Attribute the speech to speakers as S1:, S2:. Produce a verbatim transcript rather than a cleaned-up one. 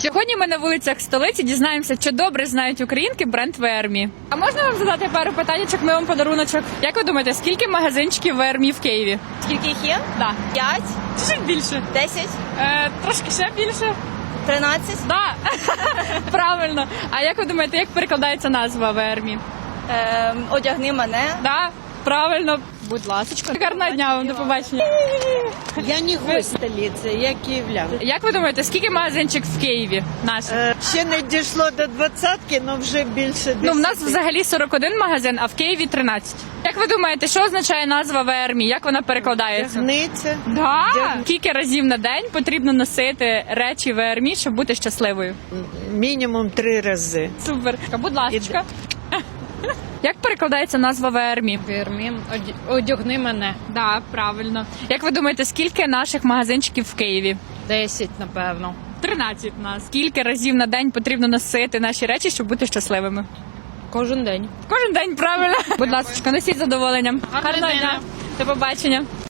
S1: Сьогодні ми на вулицях столиці дізнаємося, чи добре знають українки бренд Вермі. А можна вам задати пару питаннячок, ми вам подаруночок? Як ви думаєте, скільки магазинчиків Вермі в Києві?
S2: Скільки їх є?
S1: Да.
S2: П'ять?
S1: Чуть більше.
S2: Десять?
S1: Е, трошки ще більше.
S2: Тринадцять?
S1: Да. Правильно. А як ви думаєте, як перекладається назва Вермі?
S2: Ем, одягни мене.
S1: Да. Правильно. Будь ласка. Гарного дня вам, до побачення.
S3: Я не гость столиці, я київлян.
S1: Як ви думаєте, скільки магазинчик в Києві наш?
S3: Е, ще не дійшло до двадцятки, але вже більше десяти.
S1: Ну, в нас взагалі сорок один магазин, а в Києві тринадцять. Як ви думаєте, що означає назва Вермі? Як вона перекладається?
S3: Гниця.
S1: Да. Скільки разів на день потрібно носити речі Вермі, щоб бути щасливою?
S3: Мінімум три рази.
S1: Супер. Будь ласка. Як перекладається назва Вермі?
S4: Вермі, одягни мене.
S1: Да, правильно. Як ви думаєте, скільки наших магазинчиків в Києві?
S4: Десять, напевно.
S1: тринадцять нас. Скільки разів на день потрібно носити наші речі, щоб бути щасливими?
S4: Кожен день.
S1: Кожен день, правильно. Будь ласка, носіть з задоволенням.
S4: Гарного
S1: Гарного дня.
S4: дня.
S1: До побачення.